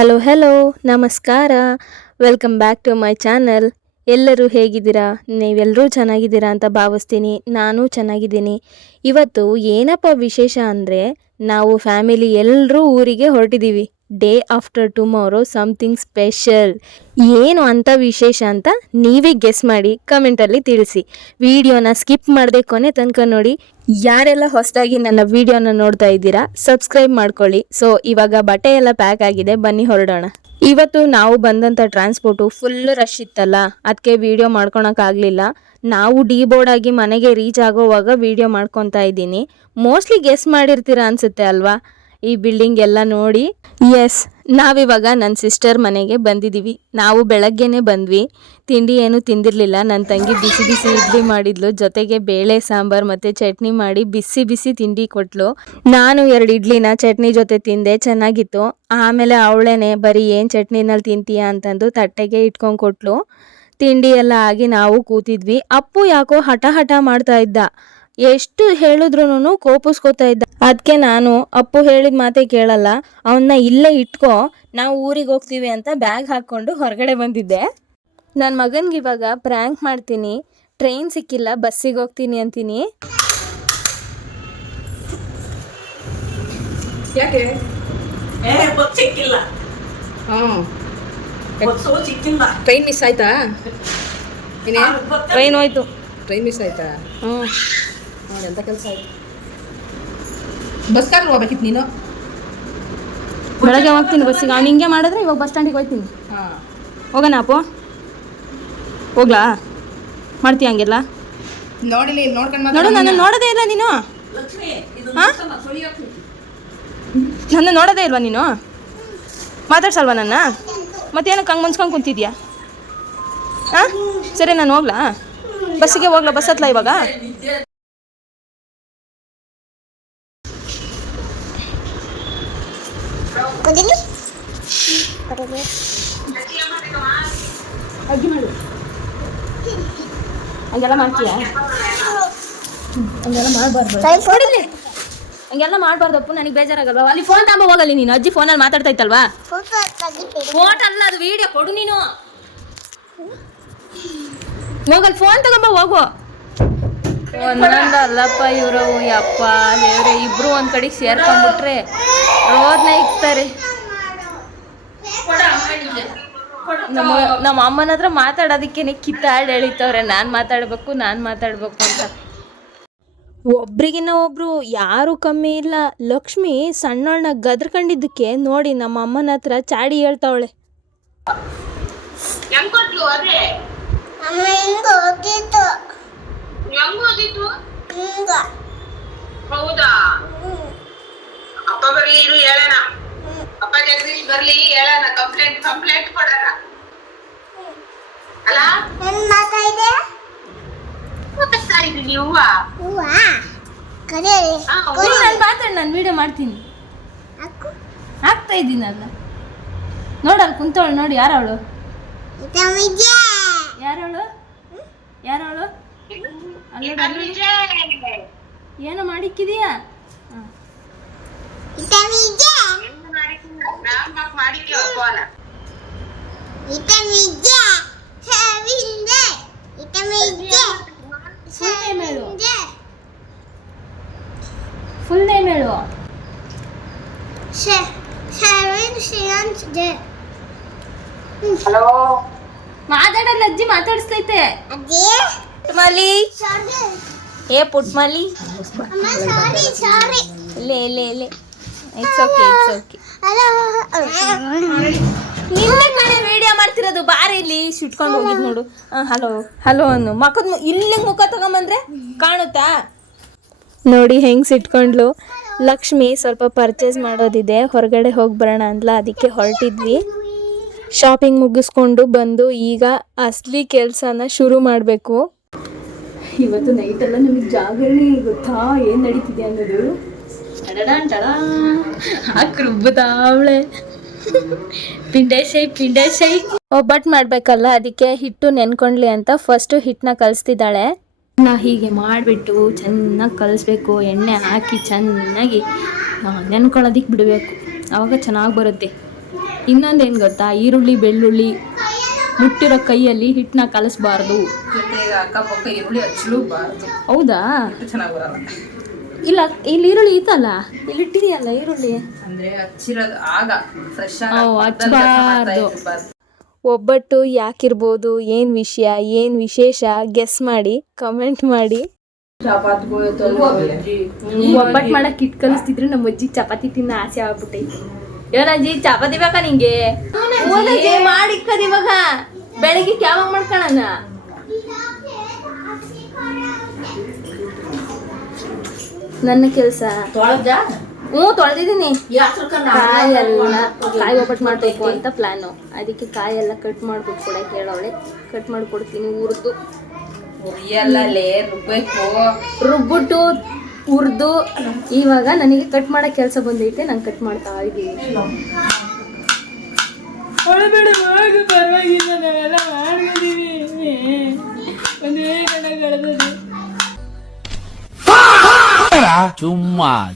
Hello ನಮಸ್ಕಾರ. Welcome back to my channel. ಎಲ್ಲರೂ ಹೇಗಿದ್ದೀರಾ? ನೀವೆಲ್ಲರೂ ಚೆನ್ನಾಗಿದ್ದೀರಾ ಅಂತ ಭಾವಿಸ್ತೀನಿ. ನಾನು ಚೆನ್ನಾಗಿದ್ದೀನಿ. ಇವತ್ತು ಏನಪ್ಪ ವಿಶೇಷ ಅಂದರೆ, ನಾವು ಫ್ಯಾಮಿಲಿ ಎಲ್ಲರೂ ಊರಿಗೆ ಹೊರಟಿದ್ದೀವಿ. Day after tomorrow something special. ಏನು ಅಂತ ವಿಶೇಷ ಅಂತ ನೀವೇ ಗೆಸ್ ಮಾಡಿ ಕಮೆಂಟಲ್ಲಿ ತಿಳಿಸಿ. ವಿಡಿಯೋನ ಸ್ಕಿಪ್ ಮಾಡದೆ ಕೊನೆ ತನಕ ನೋಡಿ. ಯಾರೆಲ್ಲ ಹೊಸದಾಗಿ ನನ್ನ ವಿಡಿಯೋನ ನೋಡ್ತಾ ಇದ್ದೀರಾ ಸಬ್ಸ್ಕ್ರೈಬ್ ಮಾಡ್ಕೊಳ್ಳಿ. ಸೊ ಇವಾಗ ಬಟ್ಟೆ ಎಲ್ಲ ಪ್ಯಾಕ್ ಆಗಿದೆ, ಬನ್ನಿ ಹೊರಡೋಣ. ಇವತ್ತು ನಾವು ಬಂದಂಥ ಟ್ರಾನ್ಸ್ಪೋರ್ಟು ಫುಲ್ ರಶ್ ಇತ್ತಲ್ಲ, ಅದಕ್ಕೆ ವಿಡಿಯೋ ಮಾಡ್ಕೊಳಕ್ಕಾಗಲಿಲ್ಲ. ನಾವು ಬೋರ್ಡ್ ಆಗಿ ಮನೆಗೆ ರೀಚ್ ಆಗೋವಾಗ ವಿಡಿಯೋ ಮಾಡ್ಕೊತಾ ಇದ್ದೀನಿ. ಮೋಸ್ಟ್ಲಿ ಗೆಸ್ ಮಾಡಿರ್ತೀರಾ ಅನ್ಸುತ್ತೆ ಅಲ್ವಾ ಈ ಬಿಲ್ಡಿಂಗ್ ಎಲ್ಲ ನೋಡಿ. ಎಸ್, ನಾವಿವಾಗ ನನ್ನ ಸಿಸ್ಟರ್ ಮನೆಗೆ ಬಂದಿದ್ದೀವಿ. ನಾವು ಬೆಳಗ್ಗೆನೆ ಬಂದ್ವಿ. ತಿಂಡಿ ಏನು ತಿಂದಿರಲಿಲ್ಲ. ನನ್ನ ತಂಗಿ ಬಿಸಿ ಬಿಸಿ ಇಡ್ಲಿ ಮಾಡಿದ್ಲು, ಜೊತೆಗೆ ಬೇಳೆ ಸಾಂಬಾರು ಮತ್ತು ಚಟ್ನಿ ಮಾಡಿ ಬಿಸಿ ಬಿಸಿ ತಿಂಡಿ ಕೊಟ್ಲು. ನಾನು 2 ಇಡ್ಲಿನ ಚಟ್ನಿ ಜೊತೆ ತಿಂದೆ, ಚೆನ್ನಾಗಿತ್ತು. ಆಮೇಲೆ ಅವಳೇನೆ ಬರೀ ಏನು ಚಟ್ನಿನಲ್ಲಿ ತಿಂತೀಯಾ ಅಂತಂದು ತಟ್ಟೆಗೆ ಇಟ್ಕೊಂಡು ಕೊಟ್ಲು. ತಿಂಡಿ ಎಲ್ಲ ಆಗಿ ನಾವು ಕೂತಿದ್ವಿ. ಅಪ್ಪು ಯಾಕೋ ಹಠ ಮಾಡ್ತಾ ಇದ್ದ. ಎಷ್ಟು ಹೇಳಿದ್ರು ಕೋಪಿಸ್ಕೋತಾ ಇದ್ದ. ಅದಕ್ಕೆ ನಾನು ಅಪ್ಪು ಹೇಳಿದ ಮಾತೇ ಕೇಳಲ್ಲ, ಅವನ್ನ ಇಲ್ಲೇ ಇಟ್ಕೋ, ನಾವು ಊರಿಗೆ ಹೋಗ್ತೀವಿ ಅಂತ ಬ್ಯಾಗ್ ಹಾಕ್ಕೊಂಡು ಹೊರಗಡೆ ಬಂದಿದ್ದೆ. ನನ್ನ ಮಗನಿಗೆ ಇವಾಗ ಪ್ರ್ಯಾಂಕ್ ಮಾಡ್ತೀನಿ. ಟ್ರೈನ್ ಸಿಕ್ಕಿಲ್ಲ, ಬಸ್ಸಿಗೆ ಹೋಗ್ತೀನಿ ಅಂತೀನಿ. ಯಾಕೆ ಸಿಕ್ಕಿಲ್ಲ? ಟ್ರೈನ್ ಮಿಸ್ ಆಯ್ತಾ? ಟ್ರೈನ್ ಹೋಯ್ತು. ಟ್ರೈನ್ ಮಿಸ್ ಆಯ್ತಾ? ನೋಡಿ ಎಂಥ ಕೆಲಸ ಆಯ್ತು. ಬಸ್ಗಾದ್ರೂ ಹೋಗ್ಬೇಕಿತ್ತು ನೀನು. ಬೆಳಗ್ಗೆ ಹೋಗ್ತೀನಿ ಬಸ್ಸಿಗೆ. ಅವ್ನು ಹಿಂಗೆ ಮಾಡಿದ್ರೆ ಇವಾಗ ಬಸ್ ಸ್ಟ್ಯಾಂಡಿಗೆ ಹೋಗ್ತೀನಿ. ಹೋಗೋಣ ಅಪ್ಪು? ಹೋಗ್ಲಾ? ಮಾಡ್ತೀಯ ಹಂಗೆಲ್ಲ? ನೋಡಿಲಿ, ನೋಡ್ಕೊಂಡು ನೋಡು, ನನ್ನ ನೋಡೋದೇ ಇಲ್ಲ ನೀನು. ನನ್ನ ನೋಡೋದೇ ಇಲ್ವಾ ನೀನು? ಮಾತಾಡ್ಸಲ್ವಾ ನನ್ನ? ಮತ್ತೇನಕ್ಕೆ ಹಂಗೆ ಮುನ್ಸ್ಕೊಂಡು ಕುಂತಿದ್ಯಾ? ಹಾಂ ಸರಿ, ನಾನು ಹೋಗ್ಲಾ? ಬಸ್ಸಿಗೆ ಹೋಗ್ಲಾ? ಬಸ್ ಹತ್ಲಾ ಇವಾಗ? ಅಜ್ಜಿ ಮಾಡು. ಹಂಗೆಲ್ಲ ಮಾಡ್ತೀಯಾ? ಹಂಗೆಲ್ಲ ಮಾಡಬಾರ್ದು. ಹಂಗೆಲ್ಲ ಮಾಡಬಾರ್ದು ಅಪ್ಪು, ನನಗೆ ಬೇಜಾರಾಗಲ್ವಾ? ಅಲ್ಲಿ ಫೋನ್ ತಗೊಂಬ ಹೋಗಲ್ಲಿ ನೀನು. ಅಜ್ಜಿ ಫೋನಲ್ಲಿ ಮಾತಾಡ್ತಾ ಇತ್ತಲ್ವಾ? ಫೋಟೋ ಅಲ್ಲ ಅದು, ವಿಡಿಯೋ ಕೊಡು ನೀನು. ಹೋಗಲ್ಲಿ ಫೋನ್ ತಗೊಂಬ, ಹೋಗು. ಒಂದೊಂದು ಅಲ್ಲಪ್ಪ ಇವರು, ಯಪ್ಪ ದೇವ್ರೆ, ಇಬ್ರು ಒಂದು ಕಡೆಗೆ ಸೇರ್ಕೊಂಡ್ಬಿಟ್ರೆ ರೋದ್ನ ಇಕ್ತಾರೆ. ನಮ್ಮ ಅಮ್ಮನ ಹತ್ರ ಮಾತಾಡೋದಕ್ಕೇನೆ ಕಿತ್ತಾಡಿ ಎಳಿತವ್ರೆ, ನಾನು ಮಾತಾಡಬೇಕು ಅಂತ. ಒಬ್ರಿಗಿನ್ನ ಒಬ್ರು ಯಾರು ಕಮ್ಮಿ ಇಲ್ಲ. ಲಕ್ಷ್ಮಿ ಸಣ್ಣಣ್ಣ ಗದ್ರಕೊಂಡಿದ್ದಕ್ಕೆ ನೋಡಿ ನಮ್ಮ ಅಮ್ಮನ ಹತ್ರ ಚಾಡಿ ಹೇಳ್ತಾವಳೆ. ಹೌದಾ? ಅಪ್ಪ ಬರ್ಲಿ ಇರು, ಹೇಳೋಣ. ಅಪ್ಪ ಜಗದೀಶ್ ಬರ್ಲಿ, ಹೇಳೋಣ. ಕಂಪ್ಲೇಂಟ್ ಕೊಡೋಣ ಅಲ್ಲ? ನೀವು ನಾನು ವಿಡಿಯೋ ಮಾಡ್ತೀನಿ, ಹಾಕ್ತಾ ಇದ್ದೀನಲ್ಲ. ನೋಡಲ್ಲ ಕುಂತವಳು ನೋಡಿ. ಯಾರವಳು? ಏನೋ ಮಾಡಿಕ್ಕಿದೀಯಾ? ಫುಲ್ ನೇಮ್ ಹೇಳು. ಹಲೋ, ಮಾತಾಡಲ್ಲ ಅಜ್ಜಿ, ಮಾತಾಡಿಸ್ತೈತೆ. ಪುಟ್ಮಲಿ, ಏ ಪುಟ್ಮಲಿ, ಇಲ್ಲೇ ಇಟ್ಸ್ ಓಕೆ. ನಿನ್ನೆ ಕಡೆ ವಿಡಿಯೋ ಮಾಡ್ತಿರೋದು, ಬಾರಿ ಇಲ್ಲಿ ಸುಟ್ಕೊಂಡು ಹೋಗಿದ್ ನೋಡು. ಹಲೋ ಅನ್ನು ಮಕ್ಕದ ಇಲ್ಲಿ ಮುಖ ತಗೊಂಬಂದ್ರೆ ಕಾಣುತ್ತಾ? ನೋಡಿ ಹೆಂಗೆ ಸಿಟ್ಕೊಂಡ್ಲು. ಲಕ್ಷ್ಮಿ ಸ್ವಲ್ಪ ಪರ್ಚೇಸ್ ಮಾಡೋದಿದೆ, ಹೊರಗಡೆ ಹೋಗಿ ಬರೋಣ ಅಂದ್ಲ, ಅದಕ್ಕೆ ಹೊರಟಿದ್ವಿ. ಶಾಪಿಂಗ್ ಮುಗಿಸ್ಕೊಂಡು ಬಂದು ಈಗ ಅಸಲಿ ಕೆಲಸನ ಶುರು ಮಾಡಬೇಕು. ಇವತ್ತು ನೈಟೆಲ್ಲ ನಮಗೆ ಜಾಗರಣೆ, ಗೊತ್ತಾ ಏನು ನಡೀತಿದೆ ಅನ್ನೋದು. ರುಬ್ಬತಾವಳೆ ಪಿಂಡೇಶೈ ಒಬ್ಬಟ್ಟು ಮಾಡಬೇಕಲ್ಲ, ಅದಕ್ಕೆ ಹಿಟ್ಟು ನೆನ್ಕೊಂಡ್ಲಿ ಅಂತ ಫಸ್ಟು ಹಿಟ್ಟನ್ನ ಕಲಿಸ್ತಿದ್ದಾಳೆ. ಹೀಗೆ ಮಾಡಿಬಿಟ್ಟು ಚೆನ್ನಾಗಿ ಕಲಿಸ್ಬೇಕು. ಎಣ್ಣೆ ಹಾಕಿ ಚೆನ್ನಾಗಿ ನೆನ್ಕೊಳ್ಳೋದಿಕ್ಕೆ ಬಿಡಬೇಕು, ಆವಾಗ ಚೆನ್ನಾಗಿ ಬರುತ್ತೆ. ಇನ್ನೊಂದೇನು ಗೊತ್ತಾ, ಈರುಳ್ಳಿ ಬೆಳ್ಳುಳ್ಳಿ ಮುಟ್ಟಿರೋ ಕೈಯಲ್ಲಿ ಹಿಟ್ಟನ್ನ ಕಲಸಬಾರ್ದು. ಜೊತೆಗೆ ಅಕ್ಕಪಕ್ಕ ಈರುಳ್ಳಿ ಹಚ್ಚಲೂಬಾರ್ದು. ಹೌದಾ? ಚೆನ್ನಾಗಿ ಬರಲ್ಲ. ಇಲ್ಲ, ಇಲ್ಲಿ ಈರುಳ್ಳಿ ಇತ್ತಲ್ಲ, ಇಲ್ಲಿ ಇಟ್ಟಿದೆಯಲ್ಲ ಈರುಳ್ಳಿ. ಅಂದ್ರೆ ಹಚ್ಚಿರೋದು ಆಗ ಫ್ರೆಶ್ ಹಚ್ಚಬಾರ್ದು. ಒಬ್ಬಟ್ಟು ಯಾಕಿರ್ಬೋದು, ಏನು ವಿಷಯ, ಏನು ವಿಶೇಷ ಗೆಸ್ ಮಾಡಿ ಕಮೆಂಟ್ ಮಾಡಿ. ಒಬ್ಬಟ್ಟು ಮಾಡಕ್ಕೆ ಇಟ್ಟು ಕಲಿಸ್ತಿದ್ರು ನಮ್ಮ ಅಜ್ಜಿ ಚಪಾತಿ ತಿನ್ನ ಆಸೆ ಆಗ್ಬಿಟ್ಟೈತಿ. ಏನಜ್ಜಿ ಚಪಾತಿ ಬೇಕಾ ನಿಂಗೆ? ಮಾಡಿಕ್ಕದ ಇವಾಗ ಬೆಳಗ್ಗೆ ಯಾವಾಗ ಮಾಡ್ಕೊಳ್ಳೋಣ? ನನ್ನ ಕೆಲಸ ತೊಳೆದಿದ್ದೀನಿ. ಕಾಯಿ ಒಬ್ಬಟ್ಟು ಮಾಡಬೇಕು ಅಂತ ಪ್ಲಾನು. ಅದಕ್ಕೆ ಕಾಯಿ ಎಲ್ಲ ಕಟ್ ಮಾಡ್ಬಿಟ್ಟು ಕೂಡ ಹೇಳವಳೆ, ಕಟ್ ಮಾಡಿಕೊಡ್ತೀನಿ. ಹುರಿದು ರುಬ್ಬಿಟ್ಟು ಹುರಿದು ಇವಾಗ ನನಗೆ ಕಟ್ ಮಾಡೋ ಕೆಲಸ ಬಂದೈತೆ. ನಾನು ಕಟ್ ಮಾಡ್ತಾ ಇದ್ದೀನಿ. ಪರವಾಗಿಲ್ಲ, ನಾವೆಲ್ಲ ಮಾಡ್ಕೊಂಡಿದ್ದೀವಿ.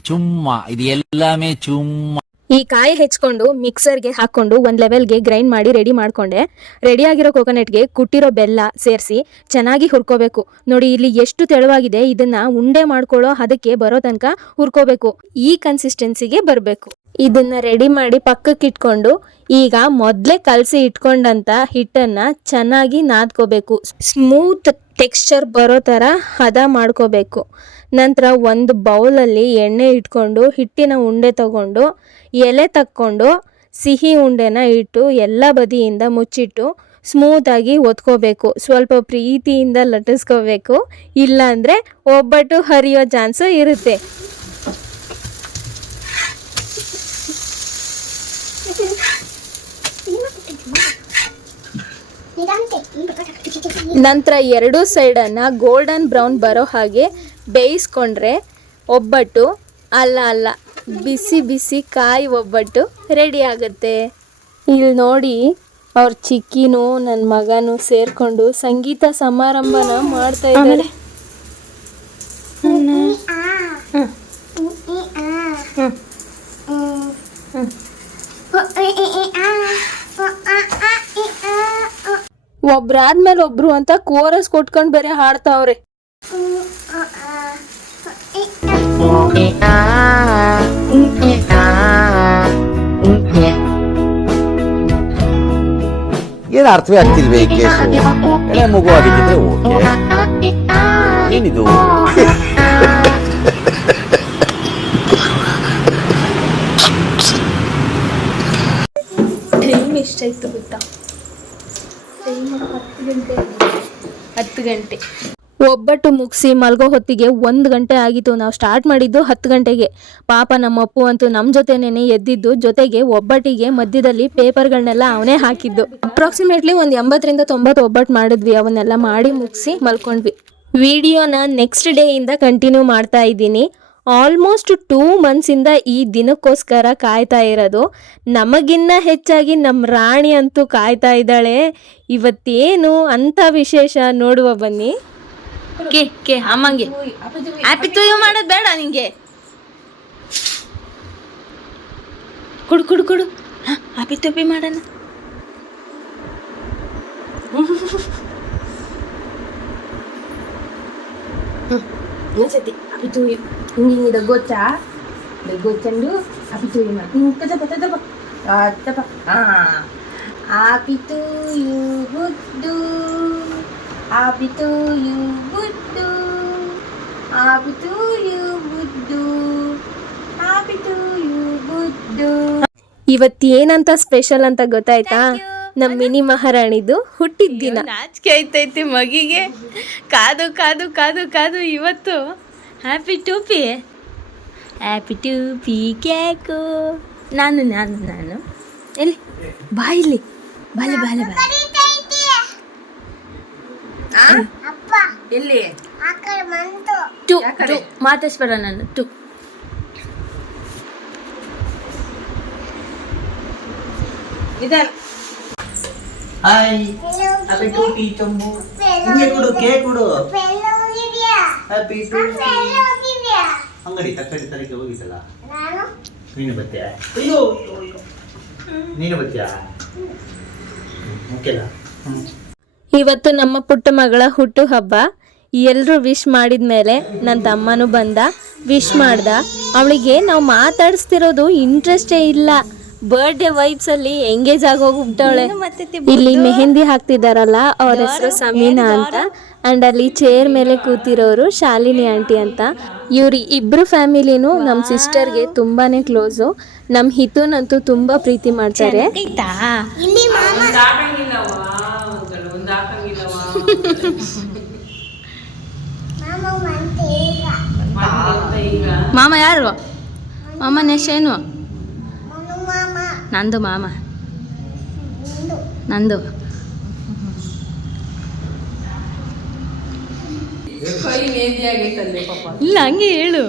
சும்மா இது எல்லாமே சும்மா. ಈ ಕಾಯಿ ಹೆಚ್ಕೊಂಡು ಮಿಕ್ಸರ್ಗೆ ಹಾಕೊಂಡು ಒಂದು ಲೆವೆಲ್ಗೆ ಗ್ರೈಂಡ್ ಮಾಡಿ ರೆಡಿ ಮಾಡ್ಕೊಂಡೆ. ರೆಡಿಯಾಗಿರೋ ಕೋಕೋನಟ್ಗೆ ಕುಟ್ಟಿರೋ ಬೆಲ್ಲ ಸೇರಿಸಿ ಚೆನ್ನಾಗಿ ಹುರ್ಕೋಬೇಕು. ನೋಡಿ ಇಲ್ಲಿ ಎಷ್ಟು ತೆಳುವಾಗಿದೆ. ಇದನ್ನ ಉಂಡೆ ಮಾಡ್ಕೊಳ್ಳೋ ಅದಕ್ಕೆ ಬರೋ ತನಕ ಹುರ್ಕೋಬೇಕು. ಈ ಕನ್ಸಿಸ್ಟೆನ್ಸಿಗೆ ಬರಬೇಕು. ಇದನ್ನ ರೆಡಿ ಮಾಡಿ ಪಕ್ಕಕ್ಕೆ ಇಟ್ಕೊಂಡು ಈಗ ಮೊದಲೇ ಕಲಸಿ ಇಟ್ಕೊಂಡಂತ ಹಿಟ್ಟನ್ನ ಚೆನ್ನಾಗಿ ನಾದ್ಕೋಬೇಕು. ಸ್ಮೂತ್ ಟೆಕ್ಸ್ಚರ್ ಬರೋ ಥರ ಹದ ಮಾಡ್ಕೋಬೇಕು. ನಂತರ ಒಂದು ಬೌಲಲ್ಲಿ ಎಣ್ಣೆ ಇಟ್ಕೊಂಡು ಹಿಟ್ಟಿನ ಉಂಡೆ ತಗೊಂಡು ಎಲೆ ತಕ್ಕೊಂಡು ಸಿಹಿ ಉಂಡೆನ ಇಟ್ಟು ಎಲ್ಲ ಬದಿಯಿಂದ ಮುಚ್ಚಿಟ್ಟು ಸ್ಮೂತಾಗಿ ಒತ್ಕೋಬೇಕು. ಸ್ವಲ್ಪ ಪ್ರೀತಿಯಿಂದ ಲಟ್ಟಿಸ್ಕೋಬೇಕು, ಇಲ್ಲಾಂದರೆ ಒಬ್ಬಟ್ಟು ಹರಿಯೋ ಚಾನ್ಸು ಇರುತ್ತೆ. ನಂತರ ಎರಡೂ ಸೈಡನ್ನು ಗೋಲ್ಡನ್ ಬ್ರೌನ್ ಬರೋ ಹಾಗೆ ಬೇಯಿಸ್ಕೊಂಡ್ರೆ ಒಬ್ಬಟ್ಟು ಅಲ್ಲ ಬಿಸಿ ಬಿಸಿ ಕಾಯಿ ಒಬ್ಬಟ್ಟು ರೆಡಿ ಆಗುತ್ತೆ. ಇಲ್ಲಿ ನೋಡಿ, ಅವ್ರ ಚಿಕ್ಕಿನೂ ನನ್ನ ಮಗನೂ ಸೇರಿಕೊಂಡು ಸಂಗೀತ ಸಮಾರಂಭನ ಮಾಡ್ತಾ ಇದ್ದಾರೆ. ಒಬ್ರಾದ್ಮೇಲೆ ಒಬ್ರು ಅಂತ ಕೋರಸ್ ಕೊಟ್ಕೊಂಡು ಬೇರೆ ಹಾಡ್ತಾವ್ರೆ. ಏನು ಅರ್ಥವೇ ಆಗ್ತಿಲ್ವೇ ಈ ಕೇಸು? ಎಳೆ ಮಗು ಆಗಿದ್ದಿದ್ರೆ ಓಕೆ, ಏನಿದು? ಟೈಮ್ ಎಷ್ಟಾಯ್ತು ಗೊತ್ತಾ? 10 ಗಂಟೆ. ಒಬ್ಬಟ್ಟು ಮುಗಿಸಿ ಮಲ್ಗೋ ಹೊತ್ತಿಗೆ 1 ಗಂಟೆ ಆಗಿತ್ತು. ನಾವು ಸ್ಟಾರ್ಟ್ ಮಾಡಿದ್ದು 10 ಗಂಟೆಗೆ. ಪಾಪ ನಮ್ಮ ಅಪ್ಪು ಅಂತೂ ನಮ್ಮ ಜೊತೆನೇ ಎದ್ದಿದ್ದು. ಜೊತೆಗೆ ಒಬ್ಬಟ್ಟಿಗೆ ಮಧ್ಯದಲ್ಲಿ ಪೇಪರ್ಗಳನ್ನೆಲ್ಲ ಅವನೇ ಹಾಕಿದ್ದು. ಅಪ್ರಾಕ್ಸಿಮೇಟ್ಲಿ ಒಂದು 80ರಿಂದ 90 ಒಬ್ಬಟ್ಟು ಮಾಡಿದ್ವಿ. ಅವನ್ನೆಲ್ಲ ಮಾಡಿ ಮುಗಿಸಿ ಮಲ್ಕೊಂಡ್ವಿ. ವಿಡಿಯೋನ ನೆಕ್ಸ್ಟ್ ಡೇ ಇಂದ ಕಂಟಿನ್ಯೂ ಮಾಡ್ತಾ ಇದ್ದೀನಿ. ಆಲ್ಮೋಸ್ಟ್ 2 ಮಂತ್ಸಿಂದ ಈ ದಿನಕ್ಕೋಸ್ಕರ ಕಾಯ್ತಾ ಇರೋದು. ನಮಗಿನ್ನ ಹೆಚ್ಚಾಗಿ ನಮ್ಮ ರಾಣಿ ಅಂತೂ ಕಾಯ್ತಾ ಇದ್ದಾಳೆ. ಇವತ್ತೇನು ಅಂತ ವಿಶೇಷ ನೋಡುವ ಬನ್ನಿ. ಕೆ ಅಮ್ಮಂಗೆ ಹ್ಯಾಪಿ ಟು ಯು ಮಾಡೋದು ಬೇಡ ನಿಂಗೆ. ಕುಡು ಹ್ಯಾಪಿ ಟು ಯು ಮಾಡೋಣ. ಸತಿ ಹ್ಯಾಪಿ ಟು ಯು ಹಿಂಗೆ దగ్గొచ్చా దగ్గొచ్చండు హ్యాపీ టు యు తప్ప హ్యాపీ టు యు గుడ్డు హ్యాపీ టు యు గుడ్డు హ్యాపీ టు యు గుడ్డు హ్యాపీ టు యು ಗುಡ್ಡು. ಇವತ್ತೇನಂತ ಸ್ಪೆಷಲ್ ಅಂತ ಗೊತ್ತಾಯ್ತಾ? ನಮ್ಮ ಮಿನಿ ಮಹಾರಾಣಿದು ಹುಟ್ಟಿದ ದಿನ. ನಾಚಿಕೆ ಆಯ್ತೈತಿ ಮಗಿಗೆ. ಕಾದು ಕಾದು ಕಾದು ಕಾದು ಇವತ್ತು ಹ್ಯಾಪಿ ಟೂಪಿ ಕೇಕು. ನಾನು ಎಲ್ಲಿ ಬಾ, ಇಲ್ಲಿ ಬಾಲೆ ಎಲ್ಲಿ ಟು ಮಾತಾಡ್ಸ್ಬೇಡ ನಾನು. ಟು ಇದಲ್ಲ. ಹಾಯ್ ಹ್ಯಾಪಿ ಟು ಟೀ ಚಂಬು. ಹಿಂಗೆ ಕೊಡು, ಕೇಕ್ ಕೊಡು. ಹ್ಯಾಪಿ ಟು ಅಂಗಡಿ ತಕ್ಕಡಿ ತರಕ್ಕೆ ಹೋಗಿದ್ದಲ್ಲ ನೀನು ಬತ್ತೆ. ಅಯ್ಯೋ ನೀನು ಬರ್ತೀಯಾ? ಓಕೆನಾ? ಇವತ್ತು ನಮ್ಮ ಪುಟ್ಟ ಮಗಳ ಹುಟ್ಟು ಹಬ್ಬ. ಎಲ್ಲರೂ ವಿಶ್ ಮಾಡಿದ್ಮೇಲೆ ನನ್ನ ತಮ್ಮನೂ ಬಂದ, ವಿಶ್ ಮಾಡ್ದ. ಅವಳಿಗೆ ನಾವು ಮಾತಾಡಿಸ್ತಿರೋದು ಇಂಟ್ರೆಸ್ಟೇ ಇಲ್ಲ. ಬರ್ಡೇ ವೈಬ್ಸ್ ಅಲ್ಲಿ ಎಂಗೇಜ್ ಆಗೋಗ್ಬಿಟ್ಟವಳೆ. ಇಲ್ಲಿ ಮೆಹಂದಿ ಹಾಕ್ತಿದಾರಲ್ಲ, ಅವ್ರ ಹೆಸರು ಸಮೀನಾ ಅಂತ. ಅಂಡ್ ಅಲ್ಲಿ ಚೇರ್ ಮೇಲೆ ಕೂತಿರೋರು ಶಾಲಿನಿ ಆಂಟಿ ಅಂತ. ಇವ್ರು ಇಬ್ರು ಫ್ಯಾಮಿಲಿನೂ ನಮ್ಮ ಸಿಸ್ಟರ್ಗೆ ತುಂಬಾನೇ ಕ್ಲೋಸು. ನಮ್ಮ ಹಿತುನಂತೂ ತುಂಬಾ ಪ್ರೀತಿ ಮಾಡ್ತಾರೆ. ಮಾಮ ಯಾರು? ಮಾಮ ನೆಶೇನು? ನಂದು ಮಾಮ, ನಂದು. ಇಲ್ಲ ಹಂಗೆ ಹೇಳು.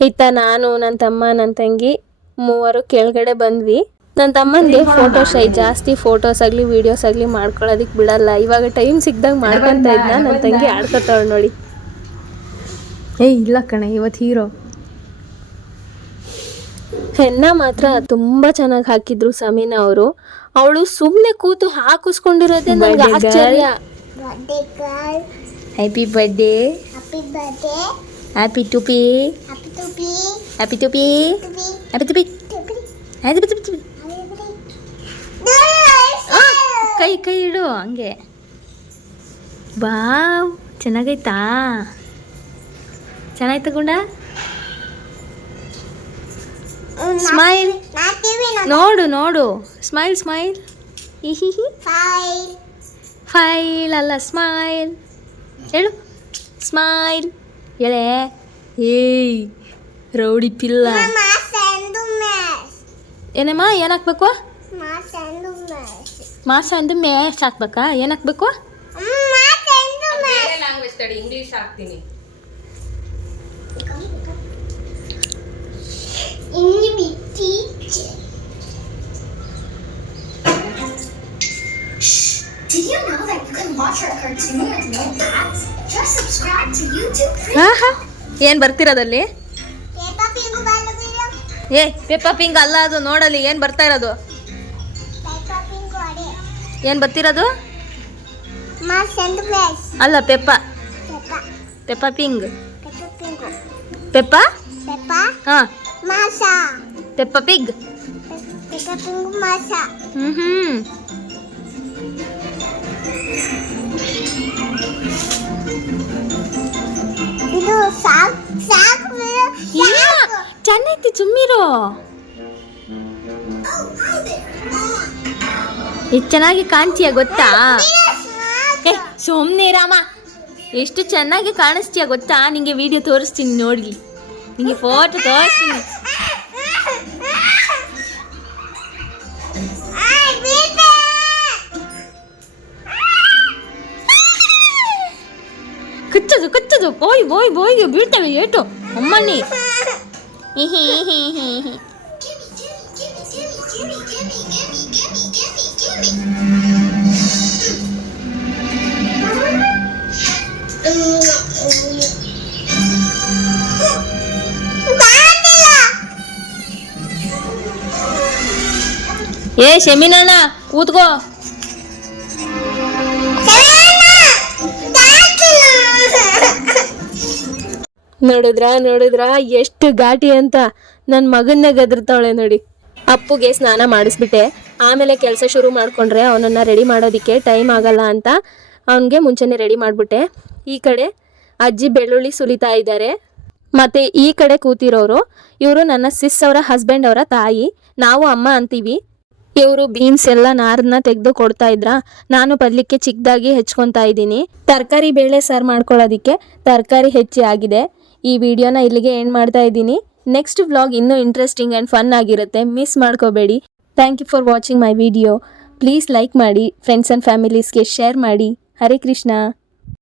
ಇತ್ತ ನಾನು, ನನ್ನ ತಮ್ಮ, ನನ್ನ ತಂಗಿ ಮೂವರು ಕೆಳಗಡೆ ಬಂದ್ವಿ. ನನ್ನ ತಮ್ಮನಿಗೆ ಫೋಟೋ ಶೈ ಜಾಸ್ತಿ. ಫೋಟೋಸ್ ಆಗಲಿ ವಿಡಿಯೋಸ್ ಆಗಲಿ ಮಾಡ್ಕೊಳ್ಳೋದಕ್ಕೆ ಬಿಡಲ್ಲ. ಇವಾಗ ಟೈಮ್ ಸಿಕ್ಕಿದಾಗ ಮಾಡ್ಕೊತ ಇದ್ನ. ನನ್ನ ತಂಗಿ ಆಡ್ಕೊತಾವಳು ನೋಡಿ. ಇಲ್ಲ ಕಣೆ, ಇವತ್ತು ಹೀರೋ. ಹೆನ್ನ ಮಾತ್ರ ತುಂಬ ಚೆನ್ನಾಗಿ ಹಾಕಿದ್ರು ಸಮೀನಾ ಅವರು. ಅವಳು ಸುಮ್ಮನೆ ಕೂತು ಹಾಕಿಸ್ಕೊಂಡಿರೋದೇ ನನಗೆ ಆಶ್ಚರ್ಯ. ಹ್ಯಾಪಿ ಬರ್ಡೇ, ಹ್ಯಾಪಿ ಟುಪಿ, ಹ್ಯಾಪಿ ಟುಪಿ, ಹ್ಯಾಪಿ ಟುಪಿ, ಹ್ಯಾಪಿ ಟುಪಿ. ಕೈ ಕೈ ಇಡು ಹಂಗೆ. ವಾವ್, ಚೆನ್ನಾಗೈತಾ? ಚೆನ್ನಾಯ್ತು ಗುಂಡ. ಸ್ಮೈಲ್ ನೋಡು ನೋಡು, ಸ್ಮೈಲ್ ಸ್ಮೈಲ್. ಫೈಲ್ ಅಲ್ಲ, ಸ್ಮೈಲ್ ಹೇಳು. ಸ್ಮೈಲ್ ಹೇಳೆ. ಏಯ್ ರೌಡಿ ಪಿಲ್ಲ. ಏನಮ್ಮ, ಏನು ಹಾಕ್ಬೇಕು? ಮಾಸ ಅಂದು ಮ್ಯಾಶ್ ಹಾಕ್ಬೇಕಾ? ಏನು ಹಾಕ್ಬೇಕು? ಲ್ಯಾಂಗ್ವೇಜ್ ತಡಿ, ಇಂಗ್ಲೀಷ್ ಹಾಕ್ತೀನಿ. Did you know that you can watch our cartoon with no ads? Just subscribe to YouTube free. ಏನು ಬರ್ತಿರೋದಲ್ಲಿ? ಏ ಪೆಪ್ಪಾ ಪಿಂಗ್ ಅಲ್ಲ ಅದು. ನೋಡಲಿ ಏನು ಬರ್ತಾ ಇರೋದು. ಏನು ಬರ್ತಿರೋದು? ಅಲ್ಲ, ಪೆಪ್ಪಾ. ಪೆಪ್ಪಾ ಪಿಂಗ್. ಪೆಪ್ಪಾ? ಹಾ, ಪೆಪ್ಪಾ ಪಿಗ್. ಚೆನ್ನಾಗಿ ಸುಮ್ಮಿರೋ. ಎಷ್ಟು ಚೆನ್ನಾಗಿ ಕಾಣ್ತೀಯ ಗೊತ್ತಾ? ಸುಮ್ಮನೆ ರಾಮ, ಎಷ್ಟು ಚೆನ್ನಾಗಿ ಕಾಣಿಸ್ತೀಯ ಗೊತ್ತಾ? ನಿಂಗೆ ವಿಡಿಯೋ ತೋರಿಸ್ತೀನಿ ನೋಡಿ, ನಿಂಗೆ ಫೋಟೋ ತೋರಿಸ್ತೀನಿ. ಕಚ್ಚದು ಕಚ್ಚದು, ಬೋಯ್ ಬೋಯ್ ಬೋಯ್ ಬೀಳ್ತವೆ ಏಟು ಅಮ್ಮಣ್ಣಿ. ಏ ಶಮೀನಣ್ಣ ಕೂತ್ಕೋ. ನೋಡಿದ್ರ ಎಷ್ಟು ಘಾಟಿ ಅಂತ. ನನ್ನ ಮಗನ್ನೇ ಗದರ್ತಾವಳೆ ನೋಡಿ. ಅಪ್ಪುಗೆ ಸ್ನಾನ ಮಾಡಿಸ್ಬಿಟ್ಟೆ. ಆಮೇಲೆ ಕೆಲಸ ಶುರು ಮಾಡ್ಕೊಂಡ್ರೆ ಅವನನ್ನು ರೆಡಿ ಮಾಡೋದಕ್ಕೆ ಟೈಮ್ ಆಗಲ್ಲ ಅಂತ ಅವನಿಗೆ ಮುಂಚೆನೇ ರೆಡಿ ಮಾಡಿಬಿಟ್ಟೆ. ಈ ಕಡೆ ಅಜ್ಜಿ ಬೆಳ್ಳುಳ್ಳಿ ಸುಲಿತಾ ಇದ್ದಾರೆ. ಮತ್ತು ಈ ಕಡೆ ಕೂತಿರೋರು ಇವರು ನನ್ನ ಸಿಸ್ ಅವರ ಹಸ್ಬೆಂಡ್ ಅವರ ತಾಯಿ. ನಾವು ಅಮ್ಮ ಅಂತೀವಿ. ಇವರು ಬೀನ್ಸ್ ಎಲ್ಲ ನಾರನ್ನ ತೆಗೆದು ಕೊಡ್ತಾ ಇದ್ರ. ನಾನು ಪಲ್ಯಕ್ಕೆ ಚಿಕ್ಕದಾಗಿ ಹೆಚ್ಕೊತಾ ಇದ್ದೀನಿ. ತರಕಾರಿ ಬೇಳೆ ಸಾರು ಮಾಡ್ಕೊಳ್ಳೋದಕ್ಕೆ ತರಕಾರಿ ಹೆಚ್ಚಿ ಆಗಿದೆ. ಈ ವಿಡಿಯೋನ ಇಲ್ಲಿಗೆ ಎಂಡ್ ಮಾಡ್ತಾ ಇದ್ದೀನಿ. ನೆಕ್ಸ್ಟ್ ವ್ಲಾಗ್ ಇನ್ನೂ ಇಂಟ್ರೆಸ್ಟಿಂಗ್ ಆ್ಯಂಡ್ ಫನ್ ಆಗಿರುತ್ತೆ, ಮಿಸ್ ಮಾಡ್ಕೋಬೇಡಿ. Thank you for watching my video. Please like ಮಾಡಿ, ಫ್ರೆಂಡ್ಸ್ ಆ್ಯಂಡ್ ಫ್ಯಾಮಿಲೀಸ್ಗೆ ಶೇರ್ ಮಾಡಿ. ಹರೇ ಕೃಷ್ಣ.